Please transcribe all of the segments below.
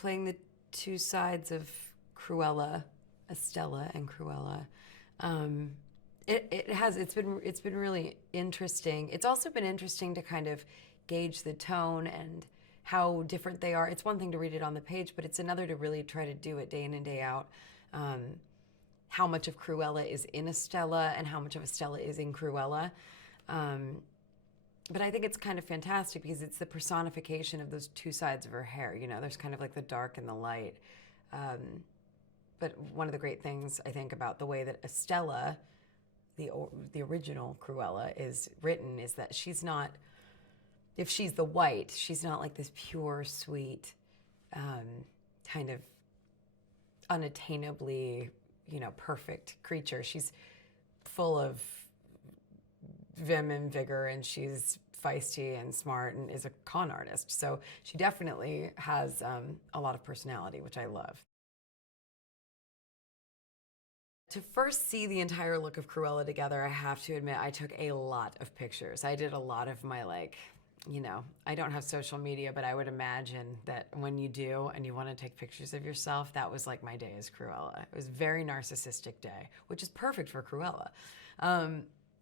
playing the two sides of Cruella, Estella and Cruella. It's been really interesting. It's also been interesting to kind of gauge the tone and how different they are. It's one thing to read it on the page, but it's another to really try to do it day in and day out. How much of Cruella is in Estella and how much of Estella is in Cruella. But I think it's kind of fantastic because it's the personification of those two sides of her hair. You know, there's kind of like the dark and the light. But one of the great things I think about the way that Estella, the original Cruella, is written is that she's not, if she's the white, she's not like this pure, sweet, kind of unattainably, perfect creature. She's full of vim and vigor, and she's feisty and smart and is a con artist. So she definitely has a lot of personality, which I love. To first see the entire look of Cruella together, I have to admit I took a lot of pictures. I did a lot of my I don't have social media, but I would imagine that when you do and you want to take pictures of yourself, that was like my day as Cruella. It was a very narcissistic day, which is perfect for Cruella.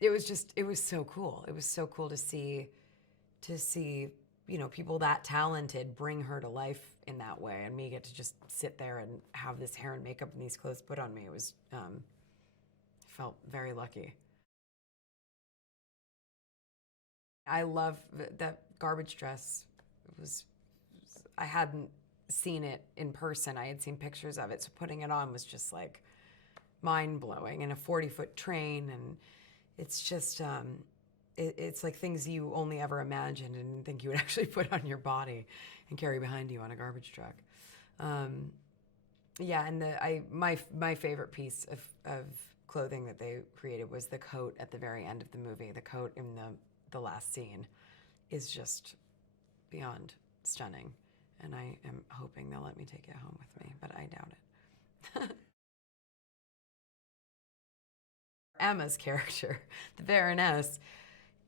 It was so cool. It was so cool to see, people that talented bring her to life in that way, and me get to just sit there and have this hair and makeup and these clothes put on me. It was, felt very lucky. I love that garbage dress. I hadn't seen it in person. I had seen pictures of it, so putting it on was just like mind-blowing, and a 40-foot train, and it's just, it's like things you only ever imagined and didn't think you would actually put on your body and carry behind you on a garbage truck. Yeah, and my favorite piece of clothing that they created was the coat at the very end of the movie. The coat in the last scene is just beyond stunning, and I am hoping they'll let me take it home with me, but I doubt it. Emma's character, the Baroness,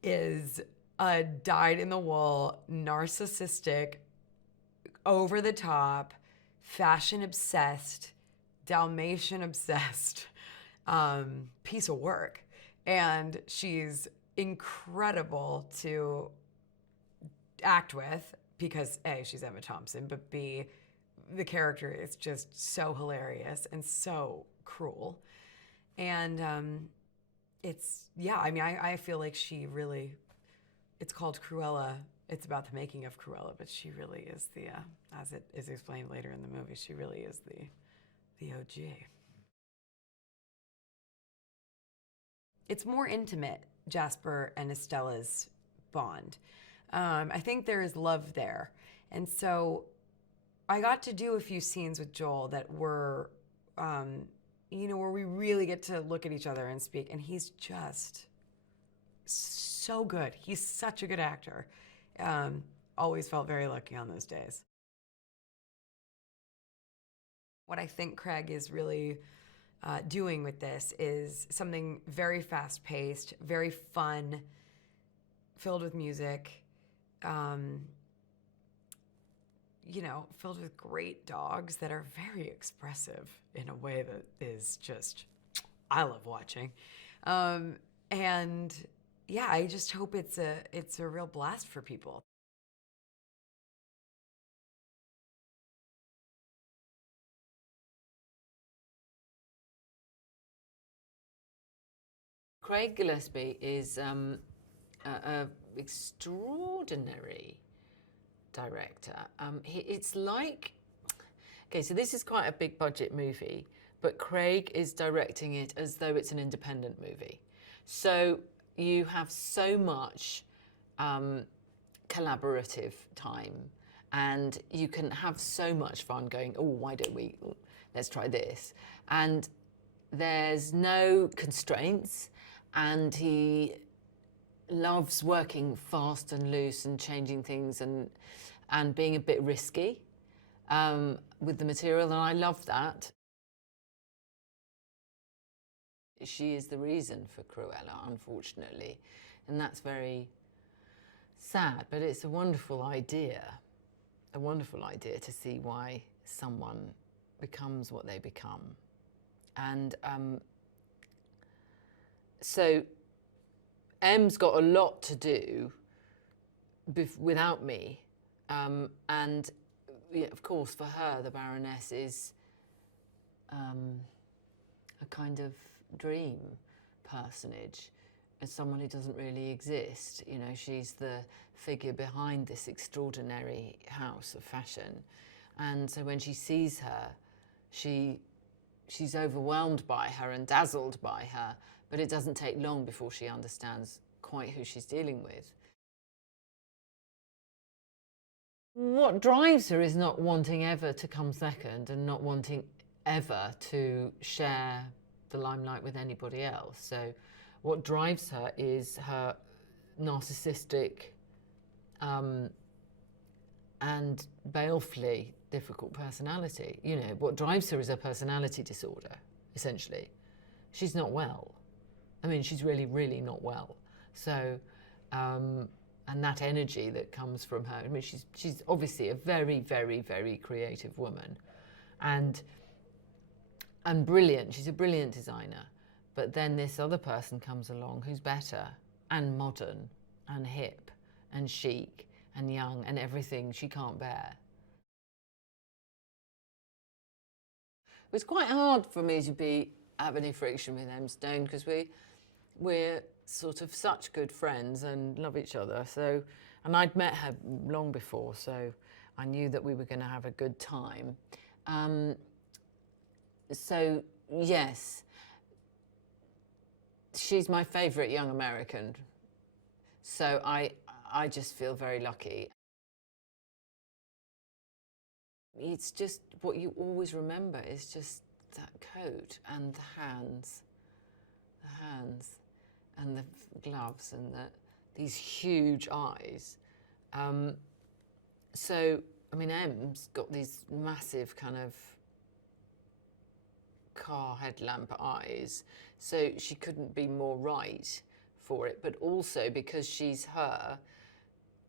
is a dyed-in-the-wool, narcissistic, over-the-top, fashion-obsessed, Dalmatian-obsessed piece of work. And she's incredible to act with because A, she's Emma Thompson, but B, the character is just so hilarious and so cruel. And I feel like she really, it's called Cruella. It's about the making of Cruella, but she really is as it is explained later in the movie, she really is the OG. It's more intimate, Jasper and Estella's bond. I think there is love there. And so I got to do a few scenes with Joel that were, where we really get to look at each other and speak, and he's just so good. He's such a good actor. Always felt very lucky on those days. What I think Craig is really doing with this is something very fast-paced, very fun, filled with music, filled with great dogs that are very expressive in a way that is just, I love watching. And yeah, I just hope it's a real blast for people. Craig Gillespie is a extraordinary director. It's like, okay, so this is quite a big budget movie, but Craig is directing it as though it's an independent movie. So you have so much collaborative time, and you can have so much fun going, oh, why don't we, let's try this. And there's no constraints, and he loves working fast and loose and changing things and being a bit risky with the material, and I love that. She is the reason for Cruella, unfortunately, and that's very sad, but it's a wonderful idea to see why someone becomes what they become. And so Em's got a lot to do without me. And yeah, of course, for her, the Baroness is a kind of dream personage, as someone who doesn't really exist. You know, she's the figure behind this extraordinary house of fashion. And so when she sees her, she's overwhelmed by her and dazzled by her, but it doesn't take long before she understands quite who she's dealing with. What drives her is not wanting ever to come second and not wanting ever to share the limelight with anybody else. So what drives her is her narcissistic and balefully difficult personality. You know, what drives her is her personality disorder, essentially. She's not well. I mean, she's really, really not well. So, and that energy that comes from her, I mean, she's obviously a very, very, very creative woman and brilliant. She's a brilliant designer. But then this other person comes along who's better and modern and hip and chic and young and everything she can't bear. It was quite hard for me to have any friction with Em Stone because we're sort of such good friends and love each other. So, and I'd met her long before, so I knew that we were going to have a good time. So yes, she's my favourite young American. So I just feel very lucky. It's just what you always remember is just that coat and the hands and the gloves and these huge eyes. So, I mean, Em's got these massive kind of car headlamp eyes, so she couldn't be more right for it, but also because she's her,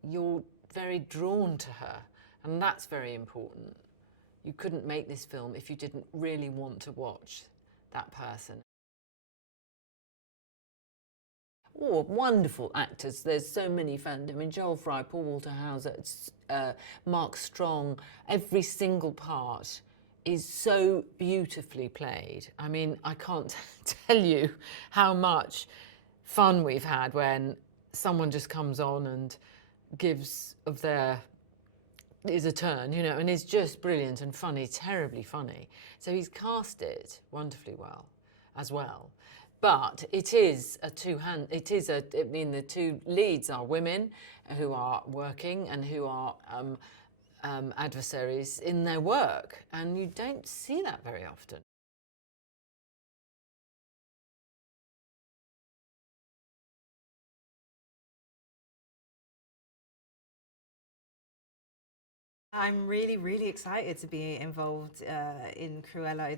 you're very drawn to her, and that's very important. You couldn't make this film if you didn't really want to watch that person. Oh, wonderful actors. There's so many fans. I mean, Joel Fry, Paul Walter Hauser, Mark Strong, every single part is so beautifully played. I mean, I can't tell you how much fun we've had when someone just comes on and gives of is a turn, you know, and is just brilliant and funny, terribly funny. So he's cast it wonderfully well, as well. But it is I mean, the two leads are women who are working and who are adversaries in their work, and you don't see that very often. I'm really, really excited to be involved in Cruella.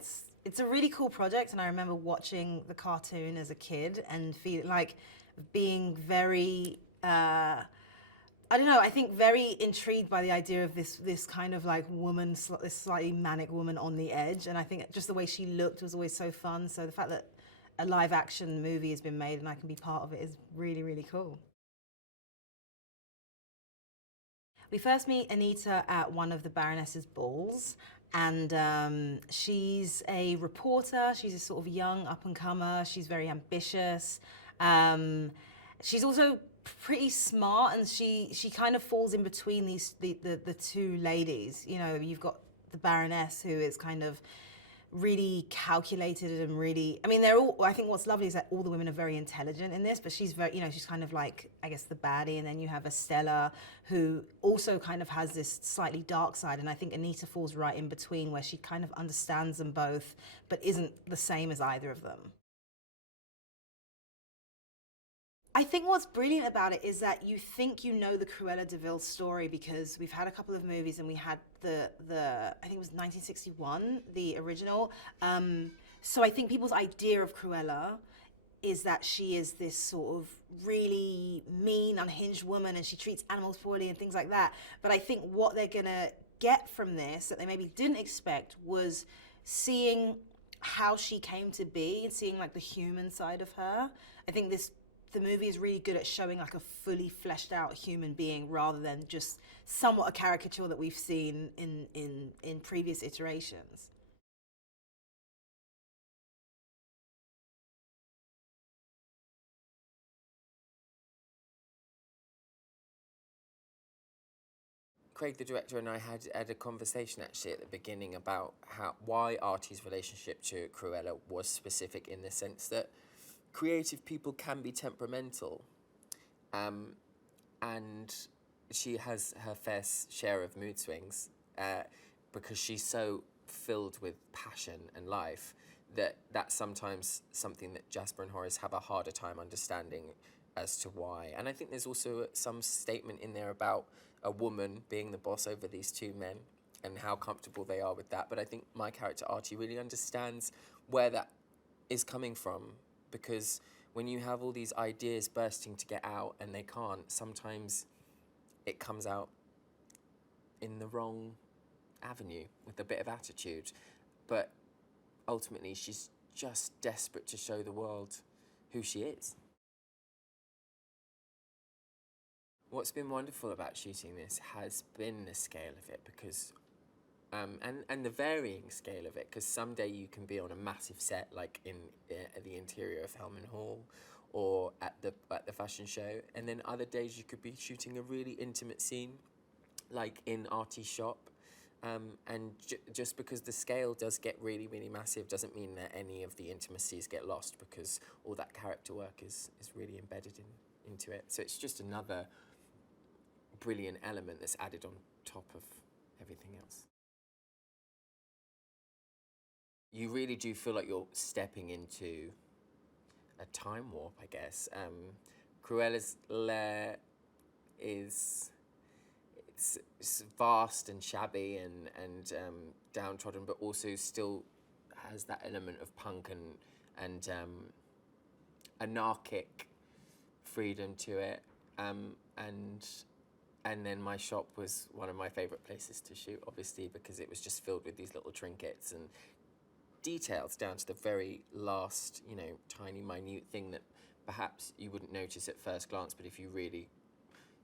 It's a really cool project, and I remember watching the cartoon as a kid and feel like being very, I don't know, I think very intrigued by the idea of this kind of like woman, this slightly manic woman on the edge, and I think just the way she looked was always so fun. So the fact that a live action movie has been made and I can be part of it is really, really cool. We first meet Anita at one of the Baroness's balls, and she's a reporter. She's a sort of young up-and-comer. She's very ambitious. She's also pretty smart, and she kind of falls in between the two ladies. You know, you've got the Baroness, who is kind of really calculated and really, I mean, I think what's lovely is that all the women are very intelligent in this, but she's very, you know, she's kind of like, I guess, the baddie, and then you have Estella, who also kind of has this slightly dark side, and I think Anita falls right in between, where she kind of understands them both, but isn't the same as either of them. I think what's brilliant about it is that you think you know the Cruella de Vil story because we've had a couple of movies and we had the I think it was 1961, the original. So I think people's idea of Cruella is that she is this sort of really mean, unhinged woman and she treats animals poorly and things like that. But I think what they're gonna get from this that they maybe didn't expect was seeing how she came to be and seeing like the human side of her. I think the movie is really good at showing like a fully fleshed out human being rather than just somewhat a caricature that we've seen in previous iterations. Craig, the director, and I had a conversation actually at the beginning about why Artie's relationship to Cruella was specific, in the sense that creative people can be temperamental, and she has her fair share of mood swings because she's so filled with passion and life that that's sometimes something that Jasper and Horace have a harder time understanding as to why. And I think there's also some statement in there about a woman being the boss over these two men and how comfortable they are with that. But I think my character Archie really understands where that is coming from, because when you have all these ideas bursting to get out and they can't, sometimes it comes out in the wrong avenue with a bit of attitude. But ultimately, she's just desperate to show the world who she is. What's been wonderful about shooting this has been the scale of it, because and the varying scale of it, because someday you can be on a massive set like in the interior of Hellman Hall or at the fashion show, and then other days you could be shooting a really intimate scene like in Artie's shop. And just because the scale does get really, really massive doesn't mean that any of the intimacies get lost, because all that character work is really embedded into it. So it's just another brilliant element that's added on top of everything else. You really do feel like you're stepping into a time warp, I guess. Cruella's lair is... It's vast and shabby and downtrodden, but also still has that element of punk and anarchic freedom to it. And then my shop was one of my favourite places to shoot, obviously, because it was just filled with these little trinkets and details down to the very last, tiny, minute thing that perhaps you wouldn't notice at first glance, but if you really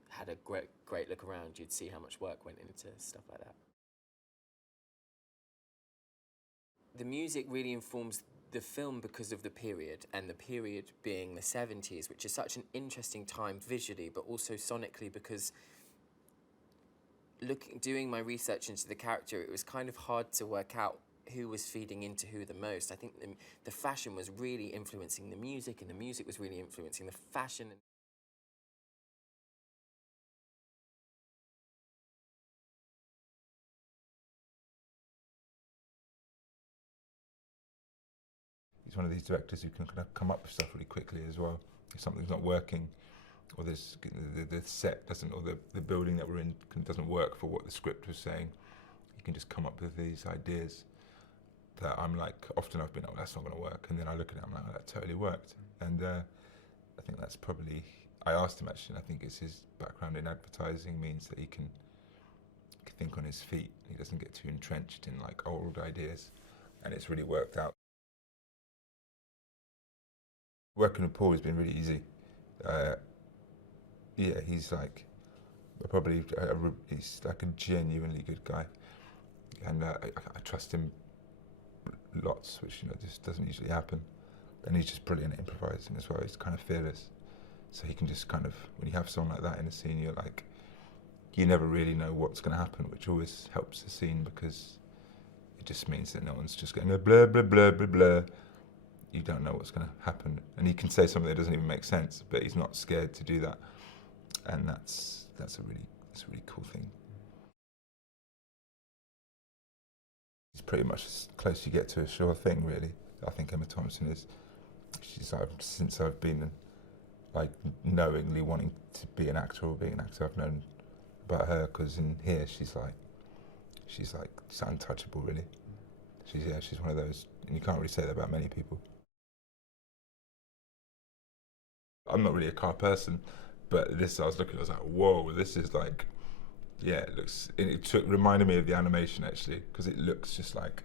had a great look around, you'd see how much work went into stuff like that. The music really informs the film because of the period, and the period being the 70s, which is such an interesting time visually, but also sonically, because doing my research into the character, it was kind of hard to work out who was feeding into who the most. I think the fashion was really influencing the music, and the music was really influencing the fashion. He's one of these directors who can kind of come up with stuff really quickly as well. If something's not working, or the set doesn't, or the building that we're in doesn't work for what the script was saying, he can just come up with these ideas that I'm like, often I've been, oh, that's not going to work, and then I look at it, I'm like, oh, that totally worked. And I think that's probably, I asked him actually, and I think it's his background in advertising means that he can think on his feet. He doesn't get too entrenched in like old ideas, and it's really worked out. Working with Paul has been really easy. Yeah, he's like he's like a genuinely good guy, and I trust him lots, which just doesn't usually happen. And he's just brilliant at improvising as well. He's kind of fearless, so he can just kind of, when you have someone like that in a scene, you're like, you never really know what's going to happen, which always helps the scene, because it just means that no one's just going blah blah blah blah blah. You don't know what's going to happen, and he can say something that doesn't even make sense, but he's not scared to do that, and that's a really cool thing. It's pretty much as close as you get to a sure thing, really. I think Emma Thompson is. She's since I've been like knowingly wanting to be an actor or being an actor, I've known about her, because in here she's untouchable, really. She's one of those, and you can't really say that about many people. I'm not really a car person, but this I was looking, I was like, whoa, this is like Yeah, it looks. Reminded me of the animation actually, because it looks just like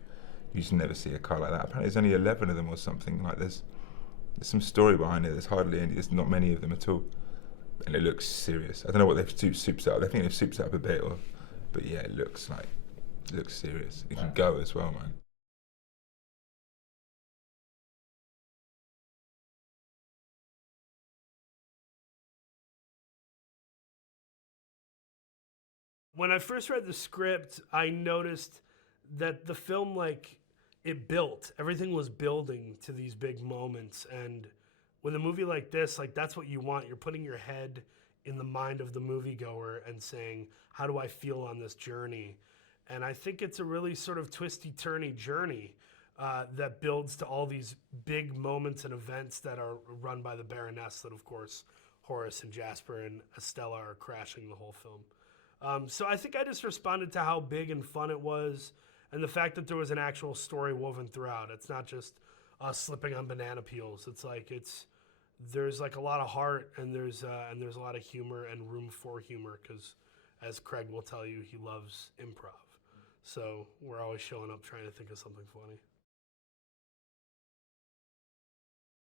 you just never see a car like that. Apparently, there's only 11 of them or something. Like there's some story behind it. There's hardly any. There's not many of them at all, and it looks serious. I don't know what they've souped it up. I think they've souped it up a bit, but yeah, it looks serious. It can go as well, man. When I first read the script, I noticed that the film, like, it built. Everything was building to these big moments. And with a movie like this, like, that's what you want. You're putting your head in the mind of the moviegoer and saying, how do I feel on this journey? And I think it's a really sort of twisty-turny journey that builds to all these big moments and events that are run by the Baroness that, of course, Horace and Jasper and Estella are crashing the whole film. So I think I just responded to how big and fun it was, and the fact that there was an actual story woven throughout. It's not just us slipping on banana peels. It's like there's like a lot of heart, and there's a lot of humor and room for humor, because as Craig will tell you, he loves improv. So we're always showing up trying to think of something funny.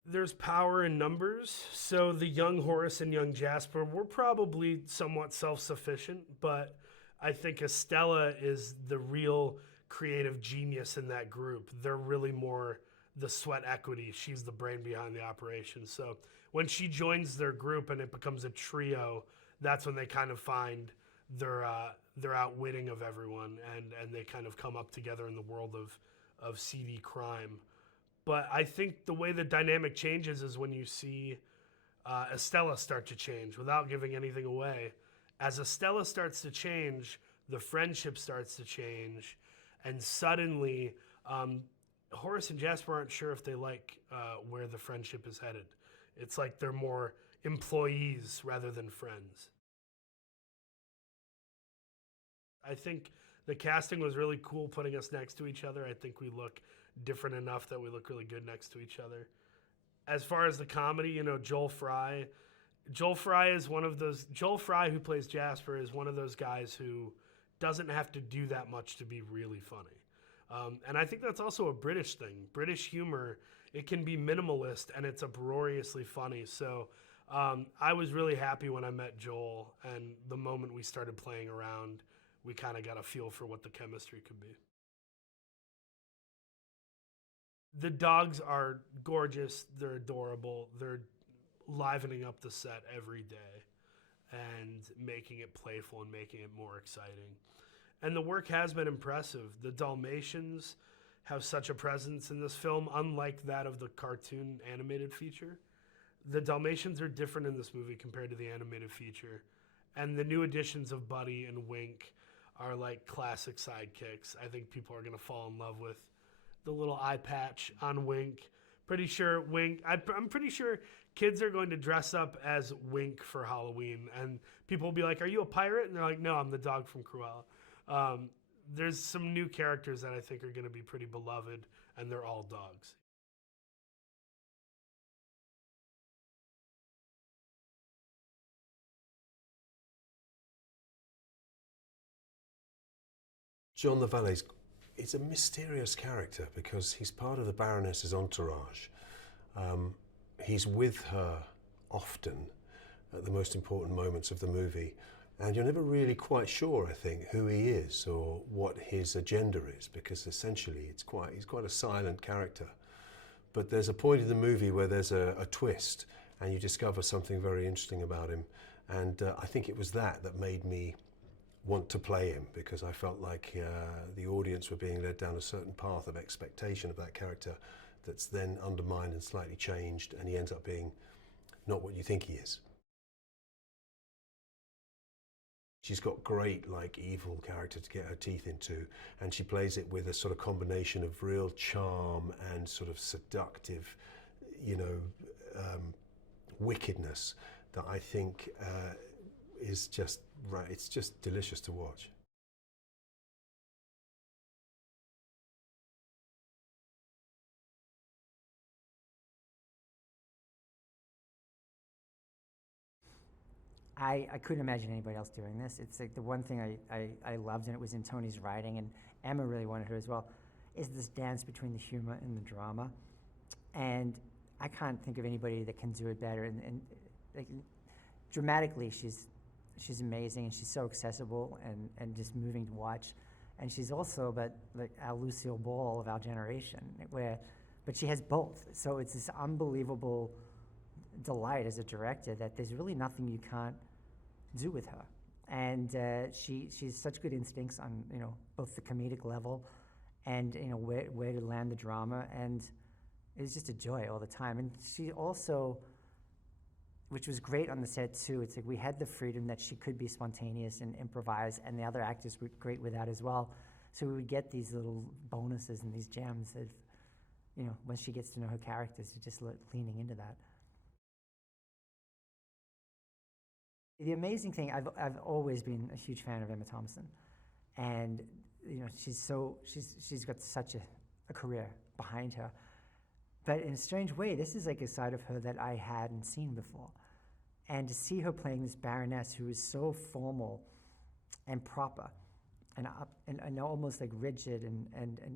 There's power in numbers, so the young Horace and young Jasper were probably somewhat self-sufficient, but I think Estella is the real creative genius in that group. They're really more the sweat equity. She's the brain behind the operation. So when she joins their group and it becomes a trio, that's when they kind of find their outwitting of everyone, and they kind of come up together in the world of seedy crime. But I think the way the dynamic changes is when you see Estella start to change without giving anything away. As Estella starts to change, the friendship starts to change, and suddenly Horace and Jasper aren't sure if they like where the friendship is headed. It's like they're more employees rather than friends. I think the casting was really cool putting us next to each other. I think we look different enough that we look really good next to each other. As far as the comedy, Joel Fry is one of those. Joel Fry, who plays Jasper, is one of those guys who doesn't have to do that much to be really funny. And I think that's also a British thing. British humor, it can be minimalist and it's uproariously funny. So I was really happy when I met Joel, and the moment we started playing around, we kind of got a feel for what the chemistry could be. The dogs are gorgeous. They're adorable. They're livening up the set every day and making it playful and making it more exciting. And the work has been impressive. The Dalmatians have such a presence in this film, unlike that of the cartoon animated feature. The Dalmatians are different in this movie compared to the animated feature. And the new additions of Buddy and Wink are like classic sidekicks. I think people are going to fall in love with the little eye patch on Wink. I'm pretty sure kids are going to dress up as Wink for Halloween, and people will be like, "Are you a pirate?" And they're like, "No, I'm the dog from Cruella." There's some new characters that I think are going to be pretty beloved, and they're all dogs. John the Valet's is a mysterious character because he's part of the Baroness's entourage. He's with her often at the most important moments of the movie, and you're never really quite sure, I think, who he is or what his agenda is, because essentially he's quite a silent character. But there's a point in the movie where there's a twist and you discover something very interesting about him, and I think it was that made me want to play him, because I felt like the audience were being led down a certain path of expectation of that character that's then undermined and slightly changed, and he ends up being not what you think he is. She's got great evil character to get her teeth into, and she plays it with a sort of combination of real charm and sort of seductive, wickedness that I think is just right. It's just delicious to watch. I couldn't imagine anybody else doing this. It's like the one thing I loved, and it was in Tony's writing, and Emma really wanted her as well, is this dance between the humor and the drama. And I can't think of anybody that can do it better. And like, dramatically, she's amazing, and she's so accessible and just moving to watch. And she's also like our Lucille Ball of our generation, but she has both. So it's this unbelievable delight as a director that there's really nothing you can't do with her. And she's such good instincts on both the comedic level and where to land the drama, and it's just a joy all the time. And she also, which was great on the set too, it's like we had the freedom that she could be spontaneous and improvise, and the other actors were great with that as well. So we would get these little bonuses and these gems of, when she gets to know her characters, just leaning into that. The amazing thing, I've always been a huge fan of Emma Thompson, and she's got such a career behind her. But in a strange way, this is like a side of her that I hadn't seen before. And to see her playing this Baroness who is so formal and proper and almost like rigid and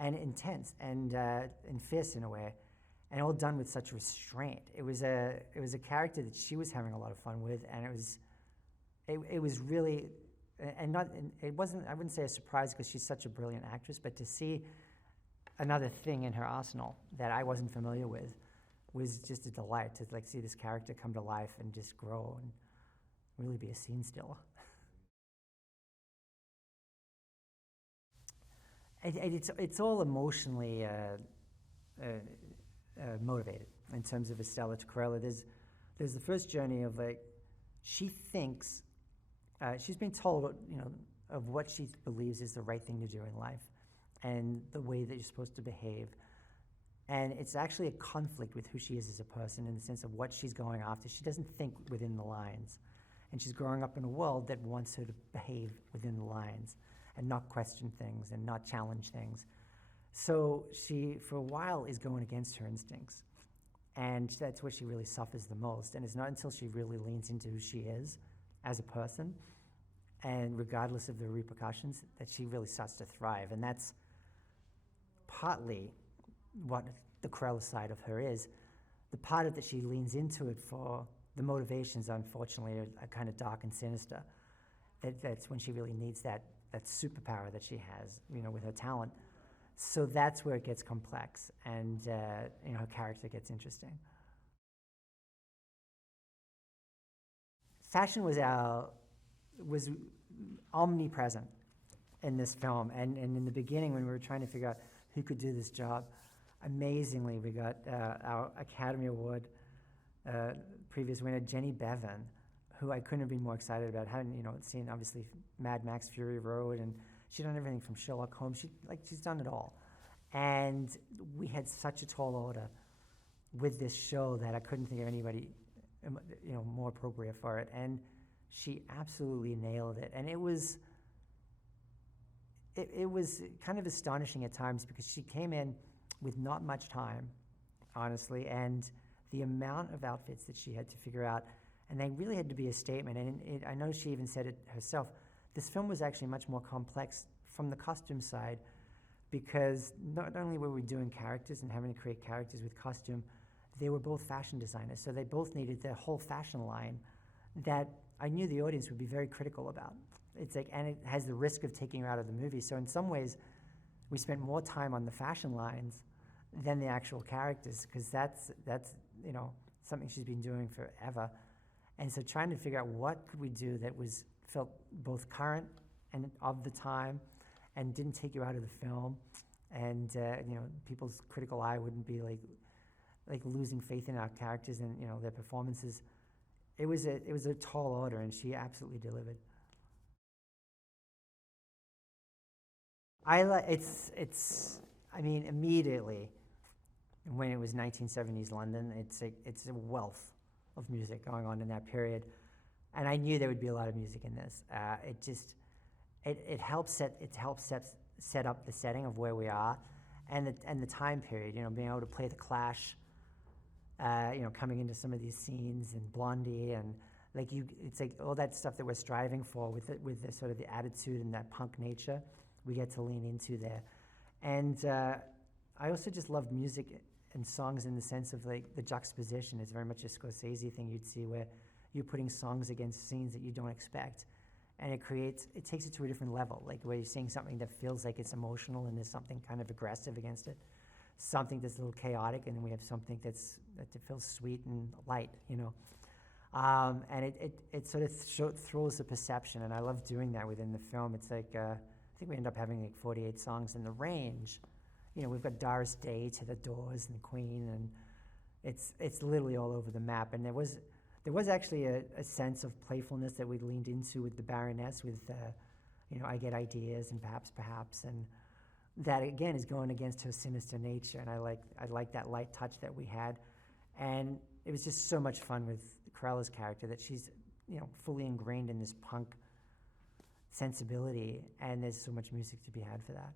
intense and fierce in a way, and all done with such restraint. It was a character that she was having a lot of fun with, and it was really, it wasn't, I wouldn't say a surprise because she's such a brilliant actress, but to see another thing in her arsenal that I wasn't familiar with was just a delight to see this character come to life and just grow and really be a scene stealer. It's all emotionally motivated in terms of Estella to Cruella. There's the first journey of she thinks she's been told of what she believes is the right thing to do in life and the way that you're supposed to behave. And it's actually a conflict with who she is as a person in the sense of what she's going after. She doesn't think within the lines. And she's growing up in a world that wants her to behave within the lines and not question things and not challenge things. So she, for a while, is going against her instincts. And that's where she really suffers the most. And it's not until she really leans into who she is as a person, and regardless of the repercussions, that she really starts to thrive. And that's partly what the Cruella side of her is. The part of that she leans into it for, the motivations, unfortunately, are kind of dark and sinister. That's when she really needs that superpower that she has, with her talent. So that's where it gets complex, and her character gets interesting. Fashion was omnipresent in this film, and in the beginning when we were trying to figure out who could do this job, amazingly we got our Academy Award previous winner Jenny Bevan, who I couldn't have been more excited about. Having seen obviously Mad Max Fury Road, and she'd done everything from Sherlock Holmes. She's done it all, and we had such a tall order with this show that I couldn't think of anybody more appropriate for it. And she absolutely nailed it, and it was kind of astonishing at times because she came in with not much time, honestly, and the amount of outfits that she had to figure out, and they really had to be a statement. And I know she even said it herself, this film was actually much more complex from the costume side, because not only were we doing characters and having to create characters with costume, they were both fashion designers, so they both needed their whole fashion line that I knew the audience would be very critical about. And it has the risk of taking you out of the movie. So in some ways, we spent more time on the fashion lines than the actual characters, because that's something she's been doing forever. And so trying to figure out what could we do that felt both current and of the time, and didn't take you out of the film, and people's critical eye wouldn't be like losing faith in our characters and their performances. It was a tall order, and she absolutely delivered. Immediately when it was 1970s London, it's a wealth of music going on in that period, and I knew there would be a lot of music in this. It helps set up the setting of where we are, and the time period. Being able to play the Clash, coming into some of these scenes, and Blondie, and Like it's like all that stuff that we're striving for with the sort of the attitude and that punk nature, we get to lean into there. And I also just love music and songs in the sense of like the juxtaposition. It's very much a Scorsese thing you'd see where you're putting songs against scenes that you don't expect. And it takes it to a different level, like where you're seeing something that feels like it's emotional and there's something kind of aggressive against it, something that's a little chaotic, and then we have something that feels sweet and light, you know. And it sort of throws the perception, and I love doing that within the film. It's like, I think we end up having like 48 songs in the range. You know, we've got Doris Day to the Doors and Queen, and it's literally all over the map. And there was actually a sense of playfulness that we leaned into with the Baroness, with, you know, I get ideas and perhaps, and that again is going against her sinister nature. And I like that light touch that we had, and it was just so much fun with Corella's character that she's, you know, fully ingrained in this punk sensibility, and there's so much music to be had for that.